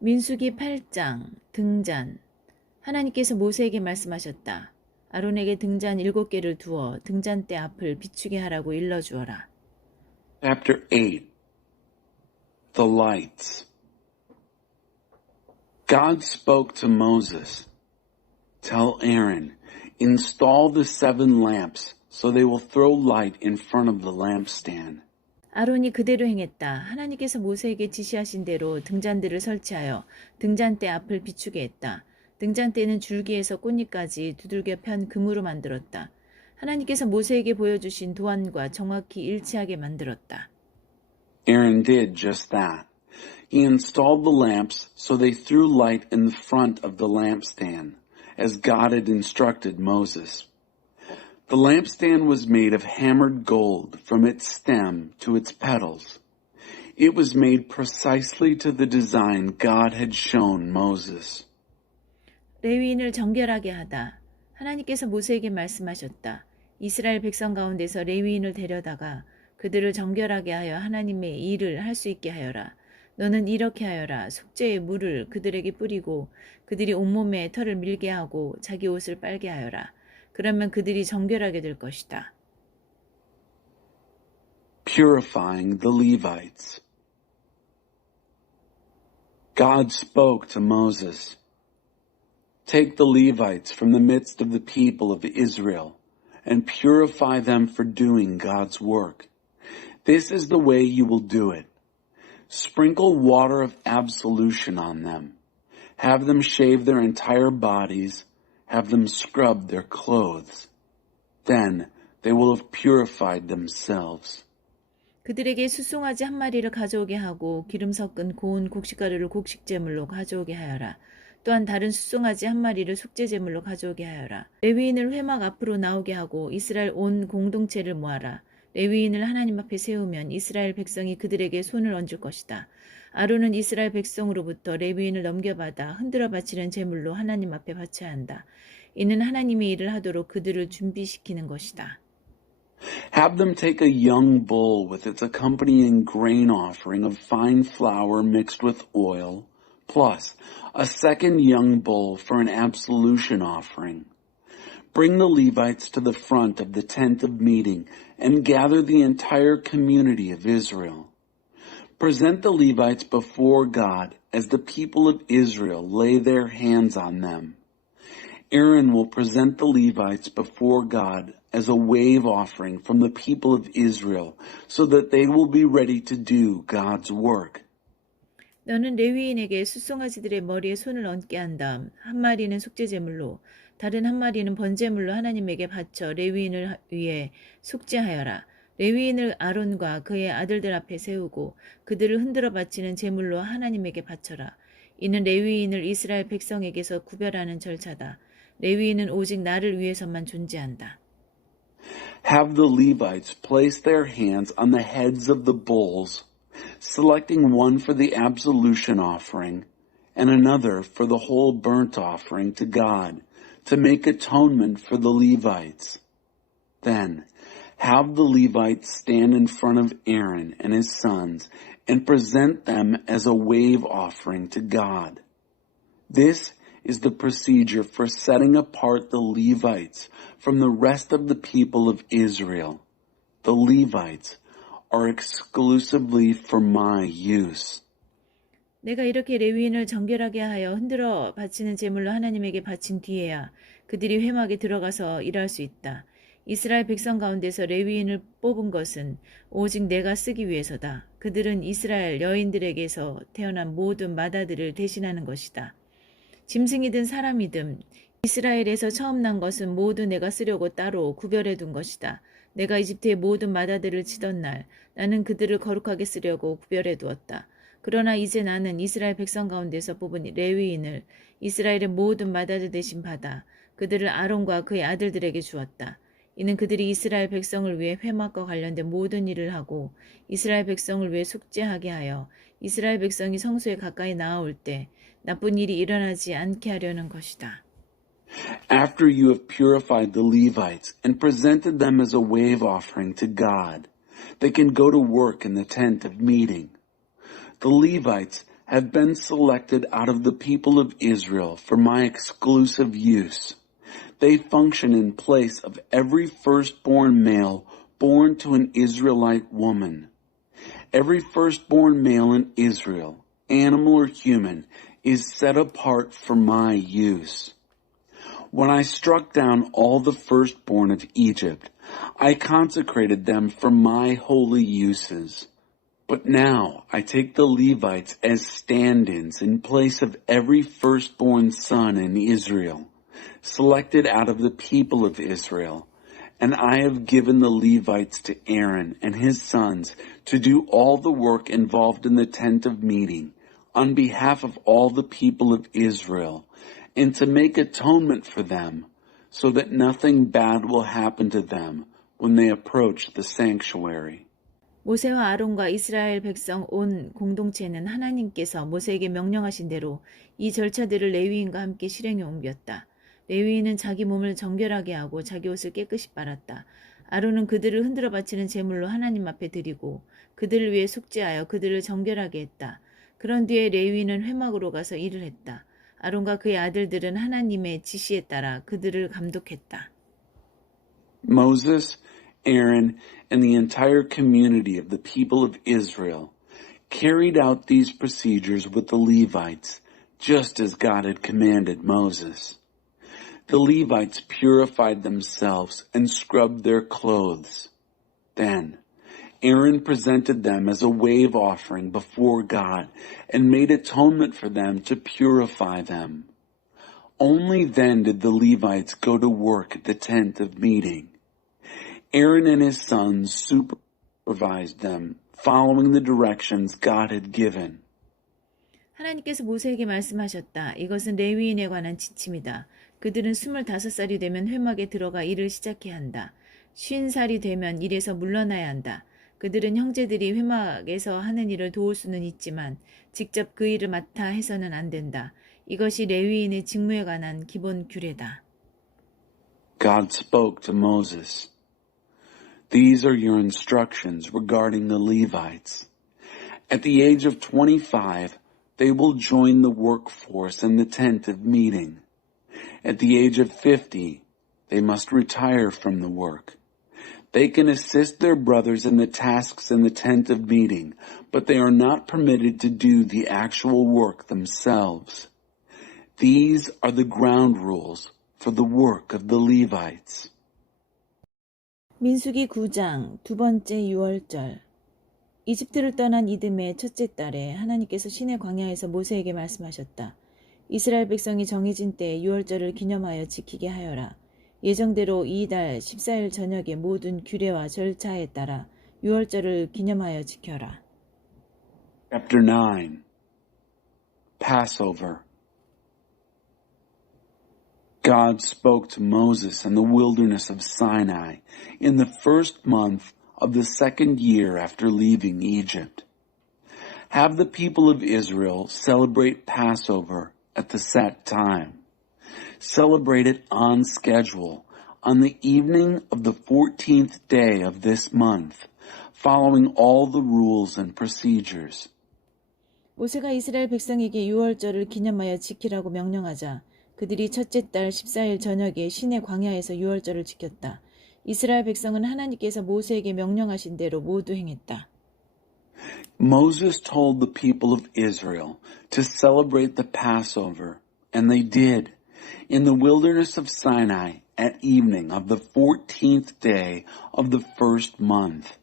민수기 8장 등잔. 하나님께서 모세에게 말씀하셨다. 아론에게 등잔 7개를 두어 등잔대 앞을 비추게 하라고 일러주어라. Chapter 8 The Lights. God spoke to Moses. Tell Aaron, install the 7 lamps so they will throw light in front of the lampstand. 아론이 그대로 행했다. 하나님께서 모세에게 지시하신 대로 등잔들을 설치하여 등잔대 앞을 비추게 했다. 등잔대는 줄기에서 꽃잎까지 두들겨 편 금으로 만들었다. 하나님께서 모세에게 보여주신 도안과 정확히 일치하게 만들었다. Aaron did just that. He installed the lamps so they threw light in the front of the lampstand, as God had instructed Moses. The lampstand was made of hammered gold from its stem to its petals. It was made precisely to the design God had shown Moses. 레위인을 정결하게 하다. 하나님께서 모세에게 말씀하셨다. 이스라엘 백성 가운데서 레위인을 데려다가 그들을 정결하게 하여 하나님의 일을 할 수 있게 하여라. 너는 이렇게 하여라. 속죄의 물을 그들에게 뿌리고 그들이 온몸에 털을 밀게 하고 자기 옷을 빨게 하여라. 그러면 그들이 정결하게 될 것이다. Purifying the Levites. God spoke to Moses. Take the Levites from the midst of the people of Israel and purify them for doing God's work. This is the way you will do it. Sprinkle water of absolution on them. Have them shave their entire bodies. Have them scrub their clothes. Then they will have purified themselves. 그들에게 수송아지 한 마리를 가져오게 하고 기름 섞은 고운 곡식가루를 곡식제물로 가져오게 하여라. 또한 다른 수송아지 한 마리를 속죄제물로 가져오게 하여라. 레위인을 회막 앞으로 나오게 하고 이스라엘 온 공동체를 모아라. 레위인을 하나님 앞에 세우면 이스라엘 백성이 그들에게 손을 얹을 것이다. 아론은 이스라엘 백성으로부터 레위인을 넘겨받아 흔들어 바치는 제물로 하나님 앞에 바쳐야 한다. 이는 하나님의 일을 하도록 그들을 준비시키는 것이다. Have them take a young bull with its accompanying grain offering of fine flour mixed with oil, plus a second young bull for an absolution offering. Bring the Levites to the front of the tent of meeting and gather the entire community of Israel. Present the Levites before God as the people of Israel lay their hands on them. Aaron will present the Levites before God as a wave offering from the people of Israel so that they will be ready to do God's work. 너는 레위인에게 숫송아지들의 머리에 손을 얹게 한 다음 한 마리는 속죄제물로 다른 한 마리는 번제물로 하나님에게 바쳐 레위인을 위해 속죄하여라. 레위인을 아론과 그의 아들들 앞에 세우고 그들을 흔들어 바치는 제물로 하나님에게 바쳐라. 이는 레위인을 이스라엘 백성에게서 구별하는 절차다. 레위인은 오직 나를 위해서만 존재한다. Have the Levites place their hands on the heads of the bulls, selecting one for the absolution offering and another for the whole burnt offering to God, to make atonement for the Levites. Then, have the Levites stand in front of Aaron and his sons and present them as a wave offering to God. This is the procedure for setting apart the Levites from the rest of the people of Israel. The Levites are exclusively for my use. 내가 이렇게 레위인을 정결하게 하여 흔들어 바치는 제물로 하나님에게 바친 뒤에야 그들이 회막에 들어가서 일할 수 있다. 이스라엘 백성 가운데서 레위인을 뽑은 것은 오직 내가 쓰기 위해서다. 그들은 이스라엘 여인들에게서 태어난 모든 마다들을 대신하는 것이다. 짐승이든 사람이든 이스라엘에서 처음 난 것은 모두 내가 쓰려고 따로 구별해 둔 것이다. 내가 이집트의 모든 마다들을 치던 날 나는 그들을 거룩하게 쓰려고 구별해 두었다. 그러나 이제 나는 이스라엘 백성 가운데서 뽑은 레위인을 이스라엘의 모든 마다들 대신 받아 그들을 아론과 그의 아들들에게 주었다. 이는 그들이 이스라엘 백성을 위해 회막과 관련된 모든 일을 하고 이스라엘 백성을 위해 속죄하게 하여 이스라엘 백성이 성소에 가까이 나아올 때 나쁜 일이 일어나지 않게 하려는 것이다. After you have purified the Levites and presented them as a wave offering to God, they can go to work in the tent of meeting. The Levites have been selected out of the people of Israel for my exclusive use. They function in place of every firstborn male born to an Israelite woman. Every firstborn male in Israel, animal or human, is set apart for my use. When I struck down all the firstborn of Egypt, I consecrated them for my holy uses. But now I take the Levites as stand-ins in place of every firstborn son in Israel, selected out of the people of Israel, and I have given the Levites to Aaron and his sons to do all the work involved in the tent of meeting on behalf of all the people of Israel, and to make atonement for them, so that nothing bad will happen to them when they approach the sanctuary. 모세와 아론과 이스라엘 백성 온 공동체는 하나님께서 모세에게 명령하신 대로 이 절차들을 레위인과 함께 실행에 옮겼다. 레위인은 자기 몸을 정결하게 하고 자기 옷을 깨끗이 빨았다. 아론은 그들을 흔들어 바치는 제물로 하나님 앞에 드리고 그들을 위해 속죄하여 그들을 정결하게 했다. 그런 뒤에 레위인은 회막으로 가서 일을 했다. 아론과 그의 아들들은 하나님의 지시에 따라 그들을 감독했다. Moses, Aaron, and the entire community of the people of Israel carried out these procedures with the Levites, just as God had commanded Moses. The Levites purified themselves and scrubbed their clothes. Then Aaron presented them as a wave offering before God and made atonement for them to purify them. Only then did the Levites go to work at the tent of meeting. Aaron and his sons supervised them, following the directions God had given. 하나님께서 모세에게 말씀하셨다. 이것은 레위인에 관한 지침이다. 그들은 25살이 되면 회막에 들어가 일을 시작해야 한다. 50살이 되면 일에서 물러나야 한다. 그들은 형제들이 회막에서 하는 일을 도울 수는 있지만 직접 그 일을 맡아 해서는 안 된다. 이것이 레위인의 직무에 관한 기본 규례다. God spoke to Moses. These are your instructions regarding the Levites. At the age of 25, they will join the workforce in the tent of meeting. At the age of 50, they must retire from the work. They can assist their brothers in the tasks in the tent of meeting, but they are not permitted to do the actual work themselves. These are the ground rules for the work of the Levites. 민수기 9장 두 번째 6월절. 이집트를 떠난 이듬해 첫째 달에 하나님께서 시내 광야에서 모세에게 말씀하셨다. 이스라엘 백성이 정해진 때에 6월절을 기념하여 지키게 하여라. 예정대로 이달 14일 저녁에 모든 규례와 절차에 따라 6월절을 기념하여 지켜라. Chapter 9. Passover. God spoke to Moses in the wilderness of Sinai in the first month of the second year after leaving Egypt. Have the people of Israel celebrate Passover at the set time. Celebrate it on schedule on the evening of the 14th day of this month, following all the rules and procedures. 모세가 이스라엘 백성에게 6월절을 기념하여 지키라고 명령하자 그들이 첫째 달 14일 저녁에 시내 광야에서 6월절을 지켰다. 이스라엘 백성은 하나님께서 모세에게 명령하신 대로 모두 행했다. Moses told the people of Israel to celebrate the Passover, and they did, in the wilderness of Sinai at evening of the 14th day of the first month.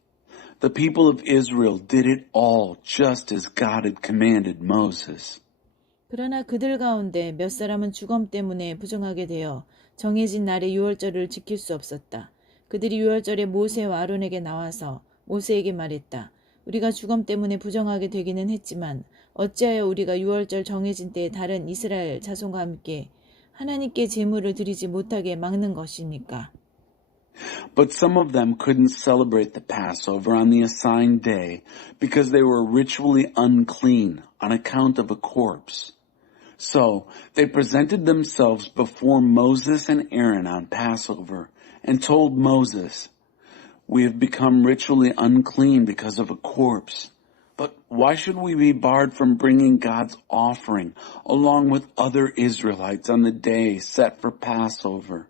The people of Israel did it all just as God had commanded Moses. 그러나 그들 가운데 몇 사람은 죽음 때문에 부정하게 되어 정해진 날에 6월절을 지킬 수 없었다. 그들이 6월절에 모세와 아론에게 나와서 모세에게 말했다. 우리가 죽음 때문에 부정하게 되기는 했지만 어찌하여 우리가 6월절 정해진 때에 다른 이스라엘 자손과 함께 하나님께 제물을 드리지 못하게 막는 것입니까? But some of them couldn't celebrate the Passover on the assigned day because they were ritually unclean on account of a corpse. So they presented themselves before Moses and Aaron on Passover and told Moses, "We have become ritually unclean because of a corpse. But why should we be barred from bringing God's offering along with other Israelites on the day set for Passover?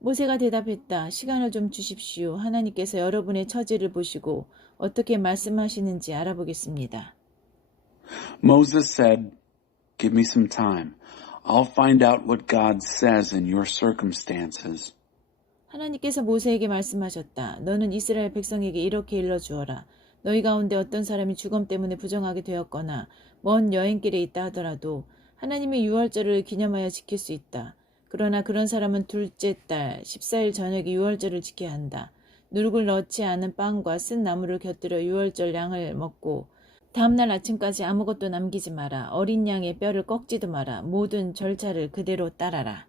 모세가 대답했다. 시간을 좀 주십시오. 하나님께서 여러분의 처지를 보시고 어떻게 말씀하시는지 알아보겠습니다. Moses said, "Give me some time. I'll find out what God says in your circumstances." 하나님께서 모세에게 말씀하셨다. 너는 이스라엘 백성에게 이렇게 일러주어라. 너희 가운데 어떤 사람이 죽음 때문에 부정하게 되었거나 먼 여행길에 있다 하더라도 하나님의 유월절을 기념하여 지킬 수 있다. 그러나 그런 사람은 둘째 달 14일 저녁에 유월절을 지켜야 한다. 누룩을 넣지 않은 빵과 쓴 나물을 곁들여 유월절 양을 먹고 다음날 아침까지 아무것도 남기지 마라. 어린 양의 뼈를 꺾지도 마라. 모든 절차를 그대로 따라라.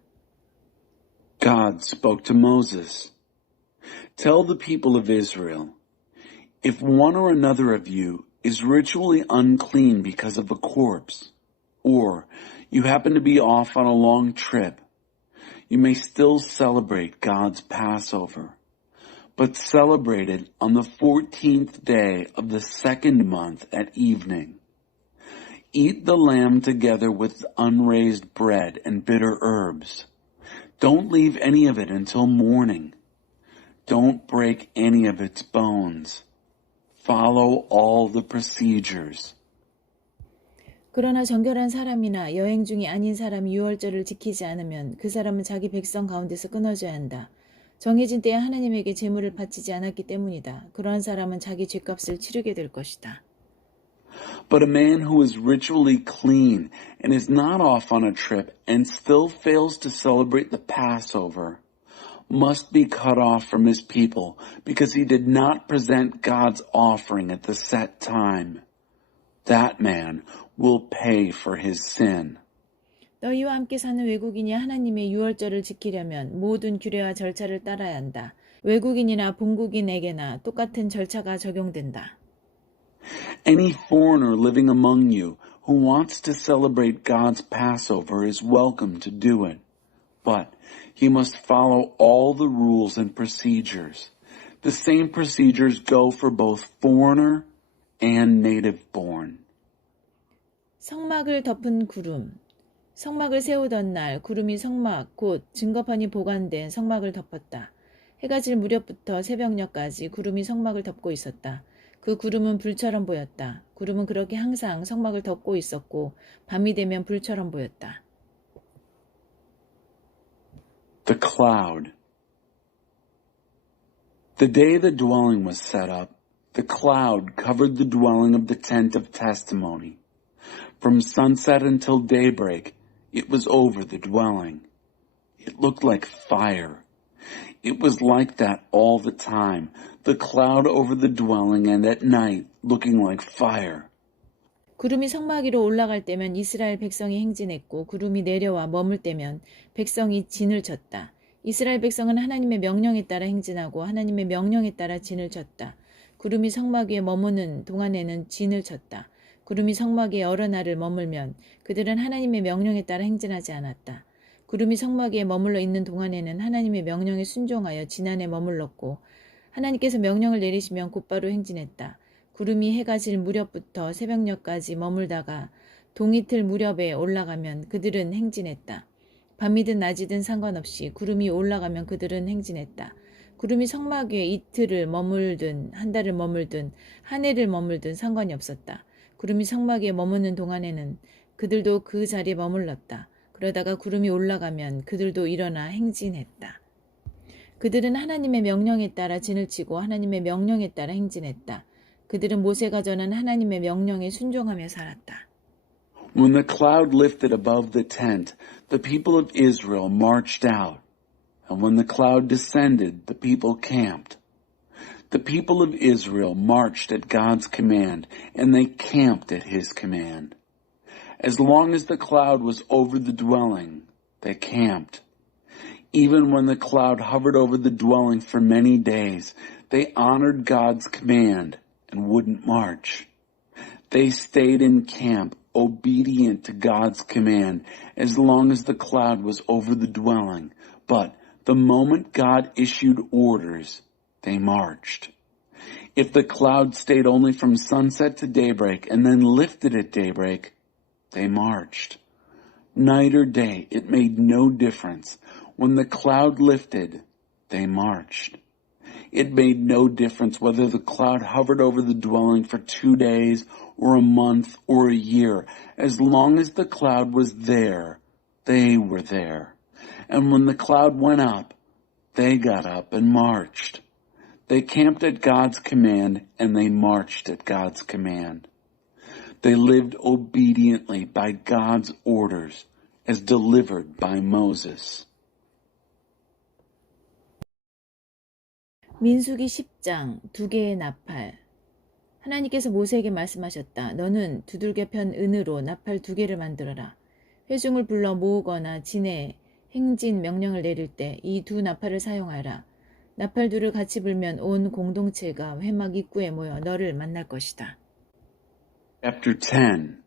God spoke to Moses. Tell the people of Israel, if one or another of you is ritually unclean because of a corpse, or you happen to be off on a long trip, you may still celebrate God's Passover, but celebrate it on the 14th day of the second month at evening. Eat the lamb together with unraised bread and bitter herbs. Don't leave any of it until morning. Don't break any of its bones. Follow all the procedures. 그러나 정결한 사람이나 여행 중이 아닌 사람이 유월절을 지키지 않으면 그 사람은 자기 백성 가운데서 끊어져야 한다. 정해진 때에 하나님에게 제물을 바치지 않았기 때문이다. 그러한 사람은 자기 죗값을 치르게 될 것이다. But a man who is ritually clean and is not off on a trip and still fails to celebrate the Passover must be cut off from his people because he did not present God's offering at the set time. That man will pay for his sin. 너희와 함께 사는 외국인이 하나님의 유월절을 지키려면 모든 규례와 절차를 따라야 한다. 외국인이나 본국인에게나 똑같은 절차가 적용된다. Any foreigner living among you who wants to celebrate God's Passover is welcome to do it, but he must follow all the rules and procedures. The same procedures go for both foreigner and native-born. 성막을 덮은 구름. 성막을 세우던 날 구름이 성막 곧 증거판이 보관된 성막을 덮었다. 해가 질 무렵부터 새벽녘까지 구름이 성막을 덮고 있었다. 그 구름은 불처럼 보였다. 구름은 그렇게 항상 성막을 덮고 있었고 밤이 되면 불처럼 보였다. The cloud. The day the dwelling was set up, the cloud covered the dwelling of the tent of testimony. From sunset until daybreak, it was over the dwelling. It looked like fire. It was like that all the time, the cloud over the dwelling and at night looking like fire. 구름이 성막 위로 올라갈 때면 이스라엘 백성이 행진했고 구름이 내려와 머물 때면 백성이 진을 쳤다. 이스라엘 백성은 하나님의 명령에 따라 행진하고 하나님의 명령에 따라 진을 쳤다. 구름이 성막 위에 머무는 동안에는 진을 쳤다. 구름이 성막 위에 여러 날을 머물면 그들은 하나님의 명령에 따라 행진하지 않았다. 구름이 성막 위에 머물러 있는 동안에는 하나님의 명령에 순종하여 진 안에 머물렀고 하나님께서 명령을 내리시면 곧바로 행진했다. 구름이 해가 질 무렵부터 새벽녘까지 머물다가 동이틀 무렵에 올라가면 그들은 행진했다. 밤이든 낮이든 상관없이 구름이 올라가면 그들은 행진했다. 구름이 성막 위에 이틀을 머물든 한 달을 머물든 한 해를 머물든 상관이 없었다. 구름이 성막 위에 머무는 동안에는 그들도 그 자리에 머물렀다. 그러다가 구름이 올라가면 그들도 일어나 행진했다. 그들은 하나님의 명령에 따라 진을 치고 하나님의 명령에 따라 행진했다. 그들은 모세가 전한 하나님의 명령에 순종하며 살았다. When the cloud lifted above the tent, the people of Israel marched out. And when the cloud descended, the people camped. The people of Israel marched at God's command, and they camped at his command. As long as the cloud was over the dwelling, they camped. Even when the cloud hovered over the dwelling for many days, they honored God's command and wouldn't march. They stayed in camp, obedient to God's command, as long as the cloud was over the dwelling. But the moment God issued orders, they marched. If the cloud stayed only from sunset to daybreak and then lifted at daybreak, they marched. Night or day, it made no difference. When the cloud lifted, they marched. It made no difference whether the cloud hovered over the dwelling for 2 days or a month or a year. As long as the cloud was there, they were there. And when the cloud went up, they got up and marched. They camped at God's command and they marched at God's command. They lived obediently by God's orders as delivered by Moses. 민수기 10장 2개의 나팔. 하나님께서 모세에게 말씀하셨다. 너는 두들겨 편 은으로 나팔 2개를 만들어라. 회중을 불러 모으거나 진해 행진 명령을 내릴 때 이 2 나팔을 사용하라. 나팔 2를 같이 불면 온 공동체가 회막 입구에 모여 너를 만날 것이다. Chapter 10.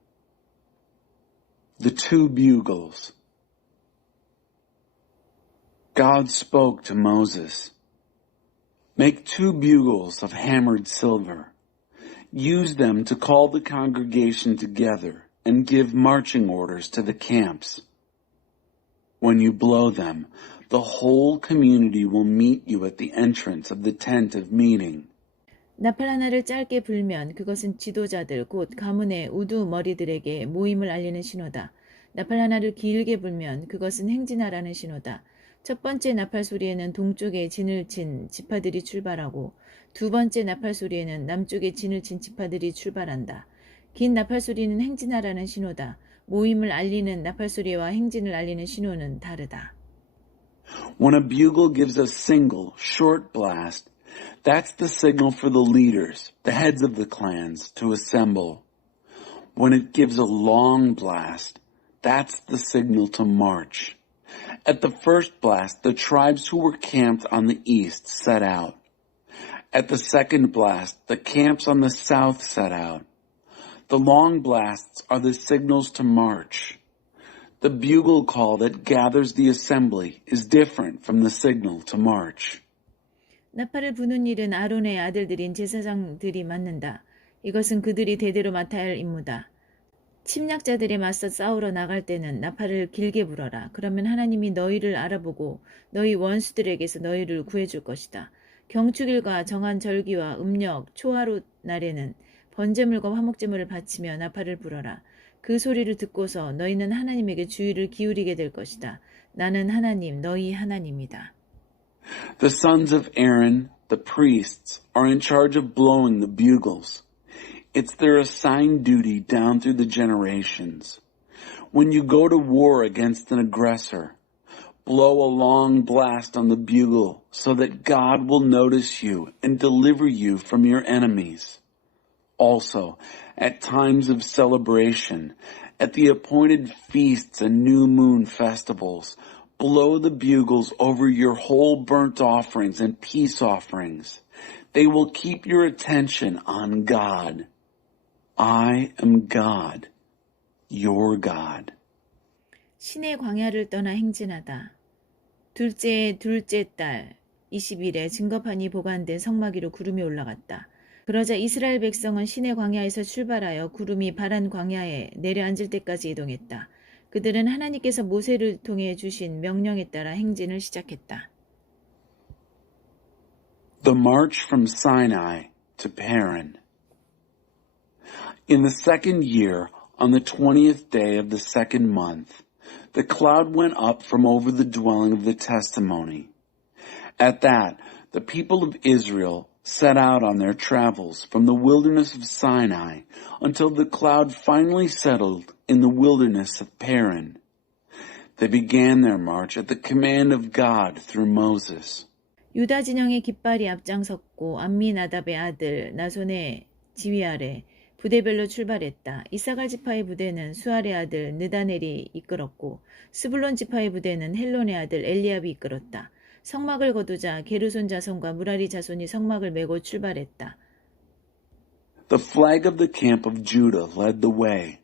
The 2 bugles. God spoke to Moses. Make 2 bugles of hammered silver. Use them to call the congregation together and give marching orders to the camps. When you blow them, the whole community will meet you at the entrance of the tent of meeting. 나팔 하나를 짧게 불면 그것은 지도자들 곧 가문의 우두머리들에게 모임을 알리는 신호다. 나팔 하나를 길게 불면 그것은 행진하라는 신호다. 첫 번째 나팔 소리에는 동쪽에 진을 친 지파들이 출발하고 2번째 나팔 소리에는 남쪽에 진을 친 지파들이 출발한다. 긴 나팔 소리는 행진하라는 신호다. 모임을 알리는 나팔 소리와 행진을 알리는 신호는 다르다. When a bugle gives a single, short blast, that's the signal for the leaders, the heads of the clans, to assemble. When it gives a long blast, that's the signal to march. At the first blast, the tribes who were camped on the east set out. At the second blast, the camps on the south set out. The long blasts are the signals to march. The bugle call that gathers the assembly is different from the signal to march. 나팔을 부는 일은 아론의 아들들인 제사장들이 맡는다. 이것은 그들이 대대로 맡아야 할 임무다. 침략자들에 맞서 싸우러 나갈 때는 나팔을 길게 불어라. 그러면 하나님이 너희를 알아보고 너희 원수들에게서 너희를 구해줄 것이다. 경축일과 정한 절기와 음력, 초하루 날에는 번제물과 화목제물을 바치며 나팔을 불어라. 그 소리를 듣고서 너희는 하나님에게 주의를 기울이게 될 것이다. 나는 하나님, 너희 하나님이다. The sons of Aaron, the priests, are in charge of blowing the bugles. It's their assigned duty down through the generations. When you go to war against an aggressor, blow a long blast on the bugle so that God will notice you and deliver you from your enemies. Also, at times of celebration, at the appointed feasts and new moon festivals, blow the bugles over your whole burnt offerings and peace offerings. They will keep your attention on God. I am God, your God. 신의 광야를 떠나 행진하다. 둘째 달 20일에 증거판이 보관된 성막 위로 구름이 올라갔다. 그러자 이스라엘 백성은 신의 광야에서 출발하여 구름이 바란 광야에 내려앉을 때까지 이동했다. 그들은 하나님께서 모세를 통해 주신 명령에 따라 행진을 시작했다. The march from Sinai to Paran. In the second year, on the 20th day of the second month, the cloud went up from over the dwelling of the testimony. At that, the people of Israel set out on their travels from the wilderness of Sinai until the cloud finally settled in the wilderness of Paran. They began their march at the command of God through Moses. 유다 진영의 깃발이 앞장섰고 암미나답의 아들 나손의 지휘 아래 부대별로 출발했다. 이사갈 지파의 부대는 수알의 아들 느다넬이 이끌었고 스불론 지파의 부대는 헬론의 아들 엘리압이 이끌었다. 성막을 거두자 게르손 자손과 무라리 자손이 성막을 메고 출발했다. The flag of the camp of Judah led the way,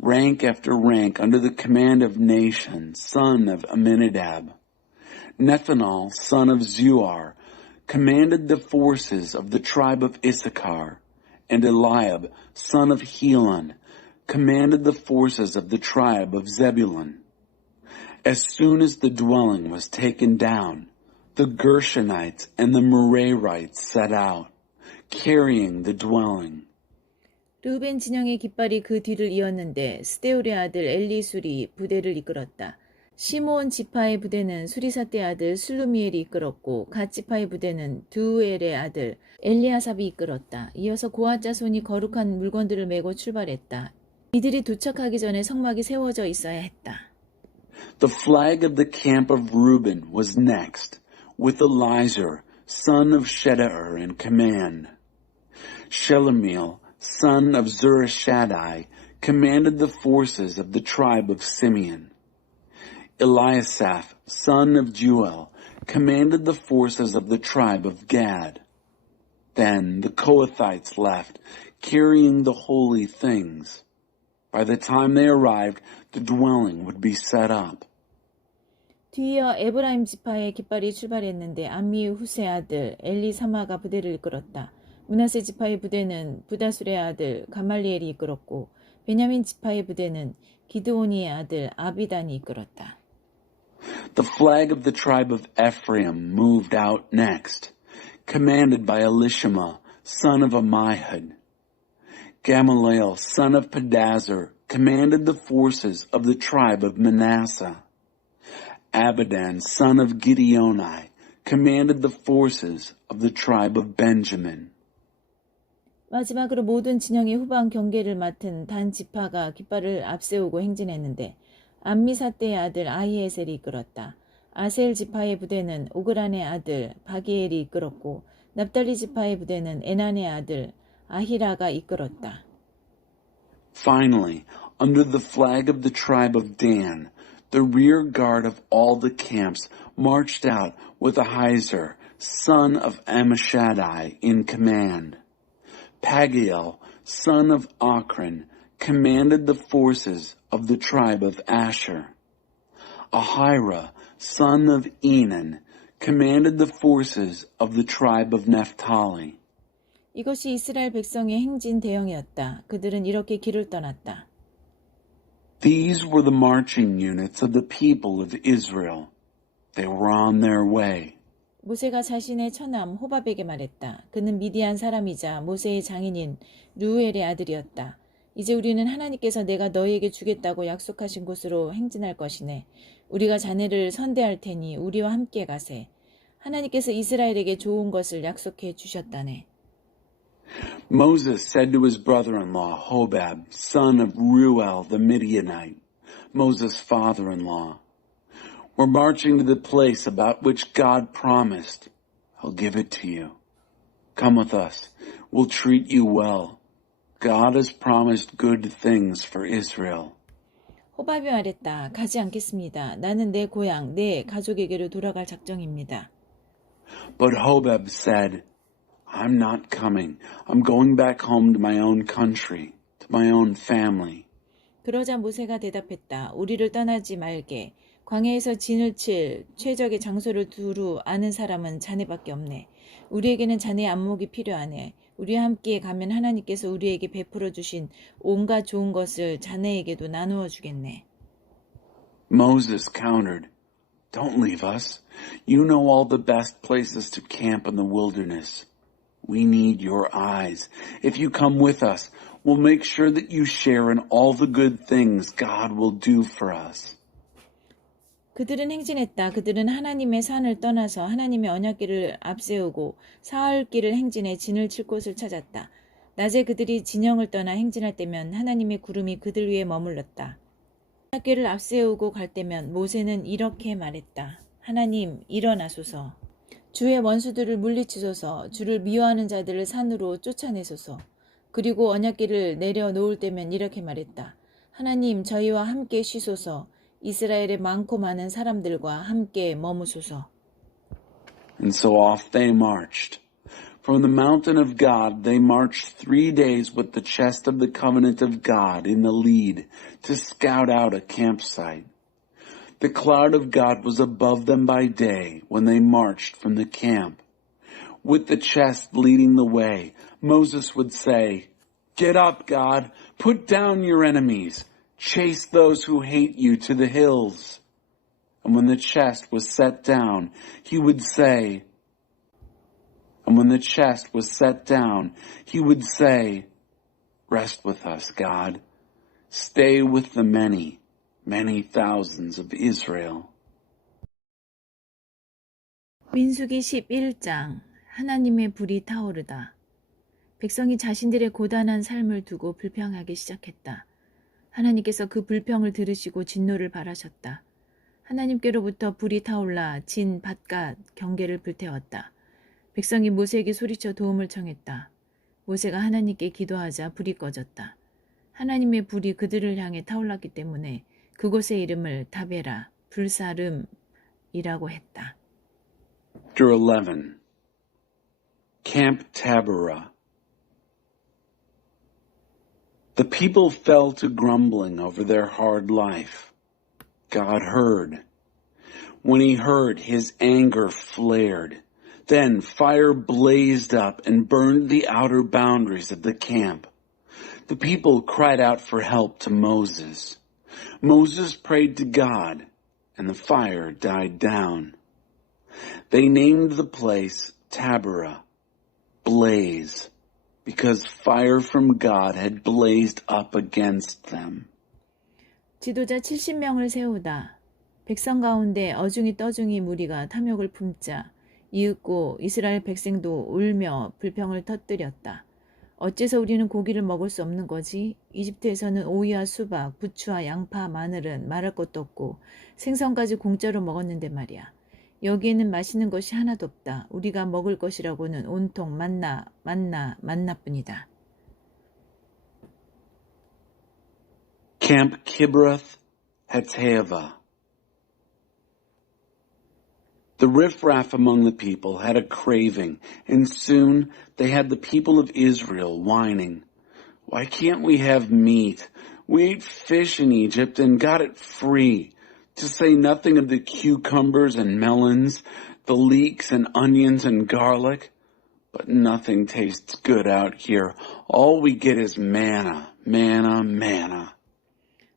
rank after rank under the command of Nahshon, son of Amminadab. Nethanel, son of Zuar, commanded the forces of the tribe of Issachar, and Eliab, son of Helon, commanded the forces of the tribe of Zebulun. As soon as the dwelling was taken down, the Gershonites and the Merarites set out, carrying the dwelling. 르우벤 진영의 깃발이 그 뒤를 이었는데 스데울의 아들 엘리술이 부대를 이끌었다. 시므온 지파의 부대는 수리사떼의 아들 슬루미엘이 이끌었고 갓 지파의 부대는 드우엘의 아들 엘리아삽이 이끌었다. 이어서 고앗 자손이 거룩한 물건들을 메고 출발했다. 이들이 도착하기 전에 성막이 세워져 있어야 했다. The flag of the camp of Reuben was next, with Elizur, son of Shedeur, in command. Shelumiel, son of Zurishaddai, commanded the forces of the tribe of Simeon. Eliasaph, son of Jeuel, commanded the forces of the tribe of Gad. Then the Kohathites left, carrying the holy things. By the time they arrived, the dwelling would be set up. 뒤이어 에브라임 지파의 깃발이 출발했는데 암미의 후세 아들 엘리사마가 부대를 이끌었다. 므낫세 지파의 부대는 부다술의 아들 가말리엘이 이끌었고 베냐민 지파의 부대는 기드오니의 아들 아비단이 이끌었다. The flag of the tribe of Ephraim moved out next, commanded by Elishama, son of Ammihud. Gamaliel, son of Pedazur, commanded the forces of the tribe of Manasseh. Abidan, son of Gideoni, commanded the forces of the tribe of Benjamin. 마지막으로 모든 진영의 후방 경계를 맡은 단 지파가 깃발을 앞세우고 행진했는데 암미사떼의 아들 아히에셀이 이끌었다. 아셀 지파의 부대는 오그란의 아들 바기엘이 이끌었고 납달리 지파의 부대는 에난의 아들 아히라가 이끌었다. Finally, under the flag of the tribe of Dan, the rear guard of all the camps marched out with Ahiezer, son of Ammishaddai, in command. Pagiel, son of Ochran, commanded the forces of the tribe of Asher. Ahira, son of Enan, commanded the forces of the tribe of Naphtali. 이것이 이스라엘 백성의 행진 대형이었다. 그들은 이렇게 길을 떠났다. These were the marching units of the people of Israel. They were on their way. 모세가 자신의 처남 호밥에게 말했다. 그는 미디안 사람이자 모세의 장인인 르우엘의 아들이었다. 이제 우리는 하나님께서 내가 너희에게 주겠다고 약속하신 곳으로 행진할 것이네. 우리가 자네를 선대할 테니 우리와 함께 가세. 하나님께서 이스라엘에게 좋은 것을 약속해 주셨다네. Moses said to his brother-in-law, Hobab, son of Reuel the Midianite, Moses' father-in-law, we're marching to the place about which God promised. I'll give it to you. Come with us. We'll treat you well. God has promised good things for Israel. 호밥이 말했다. 가지 않겠습니다. 나는 내 고향, 내 가족에게로 돌아갈 작정입니다. But Hobab said, I'm not coming. I'm going back home to my own country, to my own family. 그러자 모세가 대답했다. 우리를 떠나지 말게. 광야에서 진을 칠 최적의 장소를 두루 아는 사람은 자네밖에 없네. 우리에게는 자네의 안목이 필요하네. 우리와 함께 가면 하나님께서 우리에게 베풀어 주신 온갖 좋은 것을 자네에게도 나누어 주겠네. Moses countered, Don't leave us. You know all the best places to camp in the wilderness. We need your eyes. If you come with us, we'll make sure that you share in all the good things God will do for us. 그들은 행진했다. 그들은 하나님의 산을 떠나서 하나님의 언약궤를 앞세우고 사흘길을 행진해 진을 칠 곳을 찾았다. 낮에 그들이 진영을 떠나 행진할 때면 하나님의 구름이 그들 위에 머물렀다. 언약궤를 앞세우고 갈 때면 모세는 이렇게 말했다. 하나님 일어나소서. 주의 원수들을 물리치소서. 주를 미워하는 자들을 산으로 쫓아내소서. 그리고 언약궤를 내려놓을 때면 이렇게 말했다. 하나님 저희와 함께 쉬소서. 이스라엘의 많고 많은 사람들과 함께 머무소서. And so off they marched. From the mountain of God they marched 3 days with the chest of the covenant of God in the lead to scout out a campsite. The cloud of God was above them by day when they marched from the camp. With the chest leading the way, Moses would say, "Get up, God, put down your enemies, chase those who hate you to the hills." And when the chest was set down, he would say, "Rest with us, God. Stay with the many, many thousands of Israel." 민수기 11장 하나님의 불이 타오르다. 백성이 자신들의 고단한 삶을 두고 불평하기 시작했다. 하나님께서 그 불평을 들으시고 진노를 발하셨다. 하나님께로부터 불이 타올라 진 밭갓 경계를 불태웠다. 백성이 모세에게 소리쳐 도움을 청했다. 모세가 하나님께 기도하자 불이 꺼졌다. 하나님의 불이 그들을 향해 타올랐기 때문에 그곳의 이름을 다베라, 불사름이라고 했다. Chapter 11. Camp Taberah. The people fell to grumbling over their hard life. God heard. When he heard, his anger flared. Then fire blazed up and burned the outer boundaries of the camp. The people cried out for help to Moses. Moses prayed to God, and the fire died down. They named the place Taberah, blaze, because fire from God had blazed up against them. 지도자 70명을 세우다. 백성 가운데 어중이 떠중이 무리가 탐욕을 품자 이윽고 이스라엘 백성도 울며 불평을 터뜨렸다. 어째서 우리는 고기를 먹을 수 없는 거지? 이집트에서는 오이와 수박, 부추와 양파, 마늘은 말할 것도 없고 생선까지 공짜로 먹었는데 말이야. 여기에는 맛있는 것이 하나도 없다. 우리가 먹을 것이라고는 온통 만나뿐이다. Camp Kibroth Hattaavah. The riffraff among the people had a craving, and soon they had the people of Israel whining, "Why can't we have meat? We ate fish in Egypt and got it free, to say nothing of the cucumbers and melons, the leeks and onions and garlic. But nothing tastes good out here. All we get is manna, manna, manna."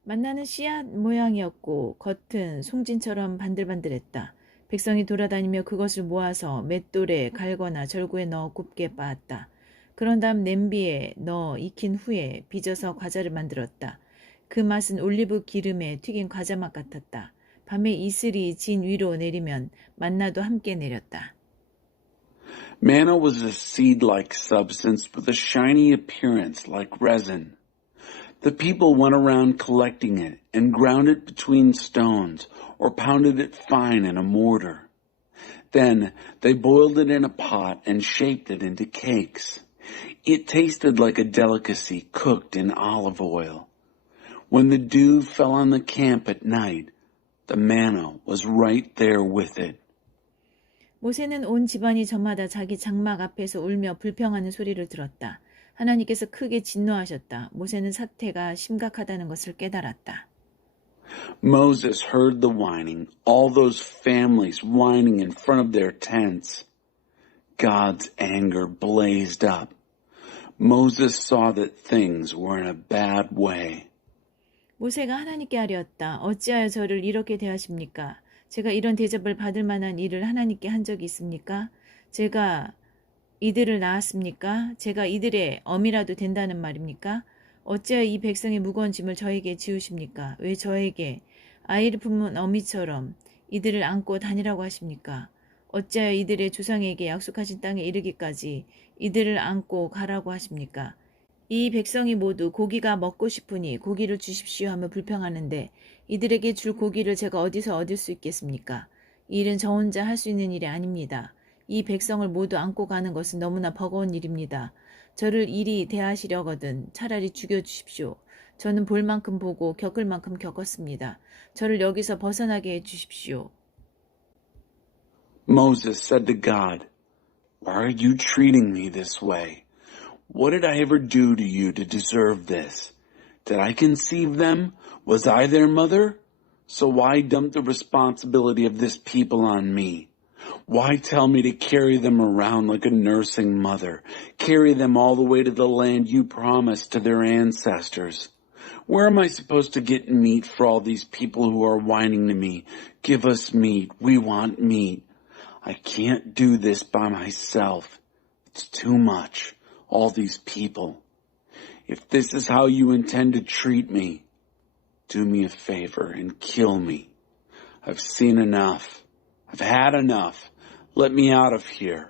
만나는 씨앗 모양이었고 겉은 송진처럼 반들반들했다. 백성이 돌아다니며 그것을 모아서 맷돌에 갈거나 절구에 넣어 굽게 빻았다. 그런 다음 냄비에 넣어 익힌 후에 빚어서 과자를 만들었다. 그 맛은 올리브 기름에 튀긴 과자 맛 같았다. 밤에 이슬이 진 위로 내리면 만나도 함께 내렸다. Manna was a seed-like substance with a shiny appearance like resin. The people went around collecting it and ground it between stones or pounded it fine in a mortar. Then they boiled it in a pot and shaped it into cakes. It tasted like a delicacy cooked in olive oil. When the dew fell on the camp at night, the manna was right there with it. 모세는 온 집안이 저마다 자기 장막 앞에서 울며 불평하는 소리를 들었다. 하나님께서 크게 진노하셨다. 모세는 사태가 심각하다는 것을 깨달았다. Moses heard the whining, all those families whining in front of their tents. God's anger blazed up. Moses saw that things were in a bad way. 모세가 하나님께 아뢰었다. 어찌하여 저를 이렇게 대하십니까? 제가 이런 대접을 받을 만한 일을 하나님께 한 적이 있습니까? 제가 이들을 낳았습니까? 제가 이들의 어미라도 된다는 말입니까? 어찌하여 이 백성의 무거운 짐을 저에게 지우십니까? 왜 저에게 아이를 품은 어미처럼 이들을 안고 다니라고 하십니까? 어찌하여 이들의 조상에게 약속하신 땅에 이르기까지 이들을 안고 가라고 하십니까? 이 백성이 모두 고기가 먹고 싶으니 고기를 주십시오 하며 불평하는데 이들에게 줄 고기를 제가 어디서 얻을 수 있겠습니까? 이 일은 저 혼자 할 수 있는 일이 아닙니다. 이 백성을 모두 안고 가는 것은 너무나 버거운 일입니다. 저를 이리 대하시려거든 차라리 죽여주십시오. 저는 볼 만큼 보고 겪을 만큼 겪었습니다. 저를 여기서 벗어나게 해주십시오. Moses said to God, "Why are you treating me this way? What did I ever do to you to deserve this? Did I conceive them? Was I their mother? So why dump the responsibility of this people on me? Why tell me to carry them around like a nursing mother, carry them all the way to the land you promised to their ancestors? Where am I supposed to get meat for all these people who are whining to me? Give us meat. We want meat. I can't do this by myself. It's too much. All these people. If this is how you intend to treat me, do me a favor and kill me. I've seen enough. I've had enough. Let me out of here.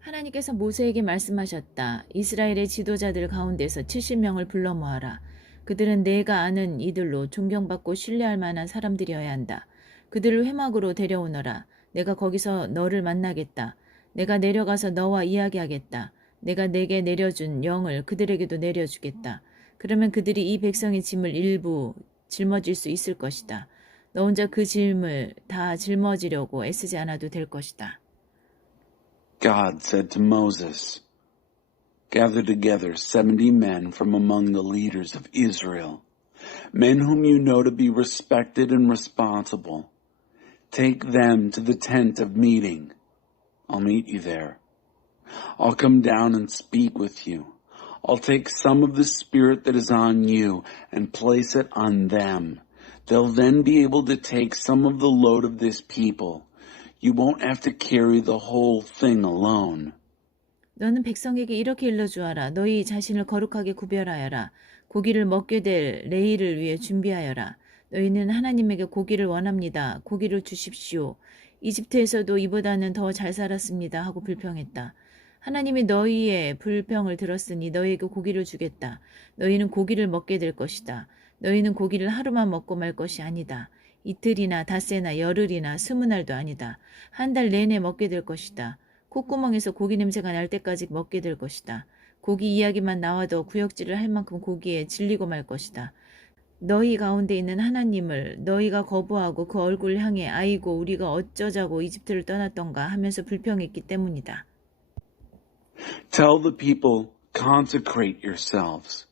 하나님께서 모세에게 말씀하셨다. 이스라엘의 지도자들 가운데서 70명을 불러 모아라. 그들은 내가 아는 이들로 존경받고 신뢰할 만한 사람들이어야 한다. 그들을 회막으로 데려오너라. 내가 거기서 너를 만나겠다. 내가 내려가서 너와 이야기하겠다. 내가 내게 내려준 영을 그들에게도 내려주겠다. 그러면 그들이 이 백성의 짐을 일부 짊어질 수 있을 것이다. 너 혼자 그 짐을 다 짊어지려고 애쓰지 않아도 될 것이다. God said to Moses, Gather together 70 men from among the leaders of Israel, men whom you know to be respected and responsible. Take them to the tent of meeting. I'll meet you there. I'll come down and speak with you. I'll take some of the spirit that is on you and place it on them. They'll then be able to take some of the load of this people. You won't have to carry the whole thing alone. 너는 백성에게 이렇게 일러주어라. 너희 자신을 거룩하게 구별하여라. 고기를 먹게 될 레일을 위해 준비하여라. 너희는 하나님에게 고기를 원합니다. 고기를 주십시오. 이집트에서도 이보다는 더 잘 살았습니다. 하고 불평했다. 하나님이 너희의 불평을 들었으니 너희에게 고기를 주겠다. 너희는 고기를 먹게 될 것이다. 너희는 고기를 하루만 먹고 말 것이 아니다. 이틀이나 닷새나 열흘이나 20날도 아니다. 한 달 내내 먹게 될 것이다. 콧구멍에서 고기 냄새가 날 때까지 먹게 될 것이다. 고기 이야기만 나와도 구역질을 할 만큼 고기에 질리고 말 것이다. 너희 가운데 있는 하나님을 너희가 거부하고 그 얼굴 향해 아이고 우리가 어쩌자고 이집트를 떠났던가 하면서 불평했기 때문이다. Tell the people, consecrate yourselves.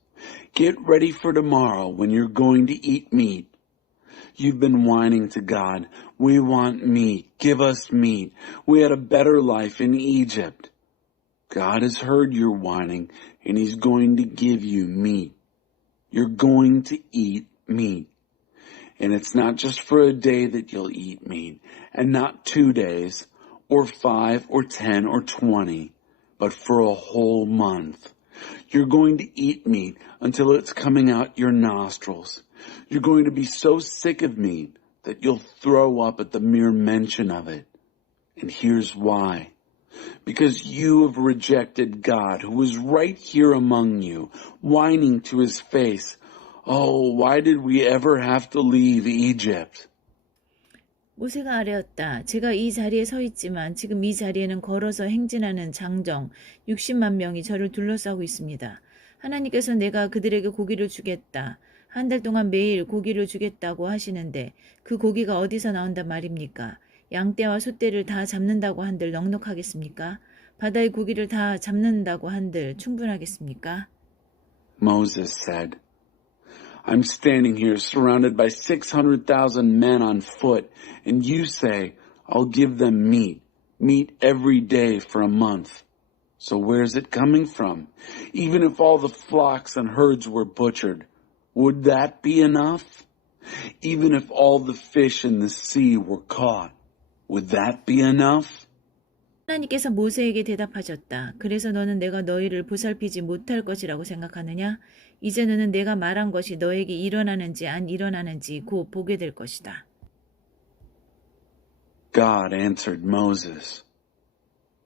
Get ready for tomorrow when you're going to eat meat. You've been whining to God. We want meat. Give us meat. We had a better life in Egypt. God has heard your whining, and He's going to give you meat. You're going to eat meat. And it's not just for a day that you'll eat meat, and not 2 days, or 5, or 10, or 20, but for a whole month. You're going to eat meat until it's coming out your nostrils. You're going to be so sick of meat that you'll throw up at the mere mention of it. And here's why. Because you have rejected God, who is right here among you, whining to His face, Oh, why did we ever have to leave Egypt? 모세가 아뢰었다. 제가 이 자리에 서 있지만 지금 이 자리에는 걸어서 행진하는 장정 60만 명이 저를 둘러싸고 있습니다. 하나님께서 내가 그들에게 고기를 주겠다. 한 달 동안 매일 고기를 주겠다고 하시는데 그 고기가 어디서 나온단 말입니까? 양떼와 소떼를 다 잡는다고 한들 넉넉하겠습니까? 바다의 고기를 다 잡는다고 한들 충분하겠습니까? Moses said, I'm standing here surrounded by 600,000 men on foot, and you say, I'll give them meat every day for a month. So where's it coming from? Even if all the flocks and herds were butchered, would that be enough? Even if all the fish in the sea were caught, would that be enough? 하나님께서 모세에게 대답하셨다. 그래서 너는 내가 너희를 보살피지 못할 것이라고 생각하느냐? 이제 너는 내가 말한 것이 너에게 일어나는지 안 일어나는지 곧 보게 될 것이다. God answered Moses,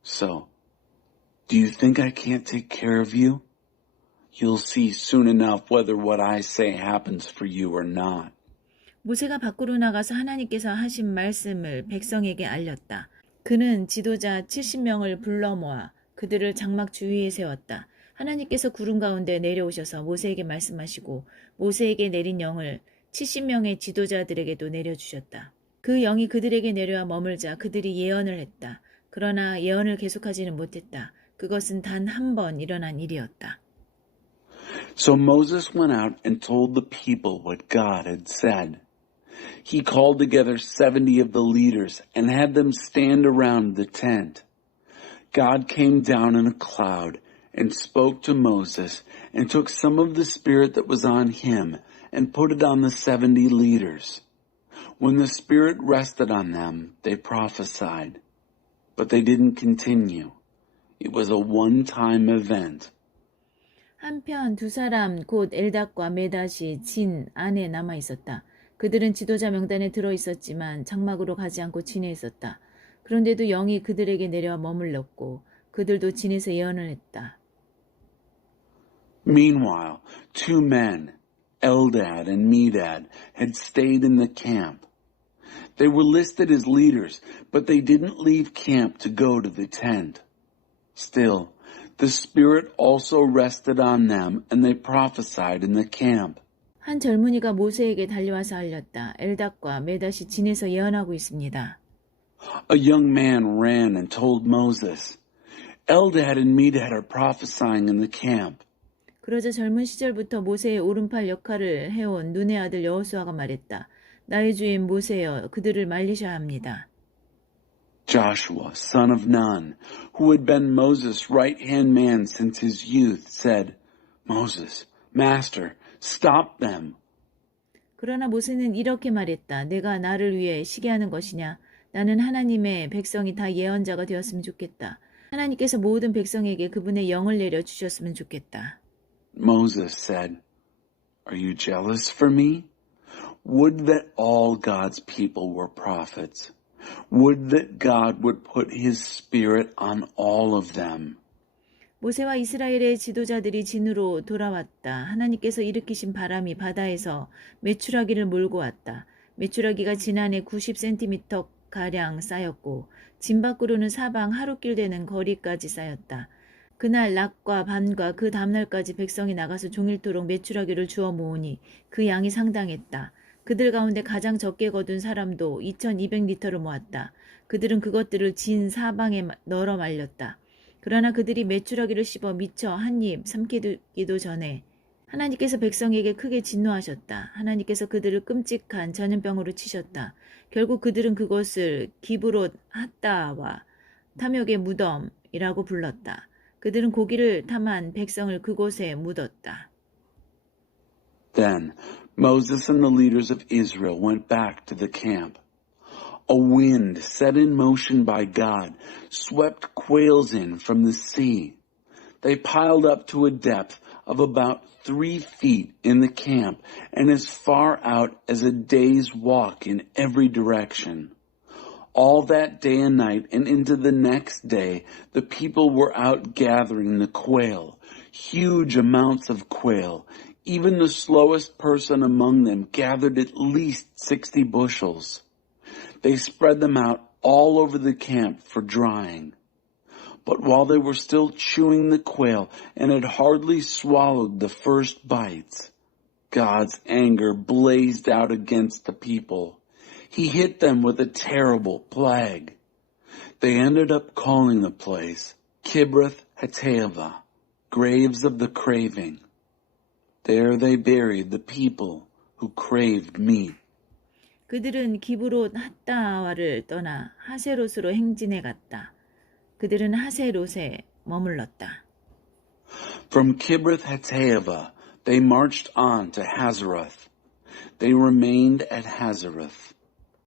So, do you think I can't take care of you? You'll see soon enough whether what I say happens for you or not. 모세가 밖으로 나가서 하나님께서 하신 말씀을 백성에게 알렸다. 그는 지도자 70명을 불러 모아 그들을 장막 주위에 세웠다. 하나님께서 구름 가운데 내려오셔서 모세에게 말씀하시고 모세에게 내린 영을 70명의 지도자들에게도 내려주셨다. 그 영이 그들에게 내려와 머물자 그들이 예언을 했다. 그러나 예언을 계속하지는 못했다. 그것은 단 한 번 일어난 일이었다. So Moses went out and told the people what God had said. He called together 70 of the leaders and had them stand around the tent. God came down in a cloud and spoke to Moses and took some of the Spirit that was on him and put it on the 70 leaders. When the Spirit rested on them, they prophesied, but they didn't continue. It was a one-time event. 한편 두 사람 곧 엘닷과 메닷이 진 안에 남아 있었다. 그들은 지도자 명단에 들어 있었지만 장막으로 가지 않고 진에 있었다. 그런데도 영이 그들에게 내려 머물렀고 그들도 진에서 예언을 했다. Meanwhile, two men, Eldad and Medad, had stayed in the camp. They were listed as leaders, but they didn't leave camp to go to the tent. Still, the Spirit also rested on them, and they prophesied in the camp. 한 젊은이가 모세에게 달려와서 알렸다. 엘닷과 메닷이 진에서 예언하고 있습니다. A young man ran and told Moses, Eldad and Medad are prophesying in the camp. 그러자 젊은 시절부터 모세의 오른팔 역할을 해온 눈의 아들 여호수아가 말했다. 나의 주인 모세여, 그들을 말리셔야 합니다. Joshua, son of Nun, who had been Moses' right-hand man since his youth, said, Moses, Master, stop them. 그러나 모세는 이렇게 말했다. 내가 나를 위해 시기하는 것이냐? 나는 하나님의 백성이 다 예언자가 되었으면 좋겠다. 하나님께서 모든 백성에게 그분의 영을 내려 주셨으면 좋겠다. Moses said, Are you jealous for me? Would that all God's people were prophets. Would that God would put his spirit on all of them. 모세와 이스라엘의 지도자들이 진으로 돌아왔다. 하나님께서 일으키신 바람이 바다에서 메추라기를 몰고 왔다. 메추라기가 진 안에 90cm가량 쌓였고 진 밖으로는 사방 하루길 되는 거리까지 쌓였다. 그날 낮과 밤과 그 다음날까지 백성이 나가서 종일토록 메추라기를 주워 모으니 그 양이 상당했다. 그들 가운데 가장 적게 거둔 사람도 2200리터를 모았다. 그들은 그것들을 진 사방에 널어 말렸다. 그러나 그들이 메추라기를 씹어 미처 한 입 삼키기도 전에 하나님께서 백성에게 크게 진노하셨다. 하나님께서 그들을 끔찍한 전염병으로 치셨다. 결국 그들은 그것을 기브롯 핫다와 탐욕의 무덤이라고 불렀다. 그들은 고기를 탐한 백성을 그곳에 묻었다. Then Moses and the leaders of Israel went back to the camp. A wind set in motion by God swept quails in from the sea. They piled up to a depth of about 3 feet in the camp and as far out as a day's walk in every direction. All that day and night and into the next day, the people were out gathering the quail, huge amounts of quail. Even the slowest person among them gathered at least 60 bushels. They spread them out all over the camp for drying. But while they were still chewing the quail and had hardly swallowed the first bites, God's anger blazed out against the people. He hit them with a terrible plague. They ended up calling the place Kibroth Hattaavah, graves of the craving. There they buried the people who craved meat. 그들은 기브롯 핫다와를 떠나 하세롯으로 행진해 갔다. 그들은 하세롯에 머물렀다. From Kibroth Hattaavah, they marched on to Hazeroth. They remained at Hazeroth.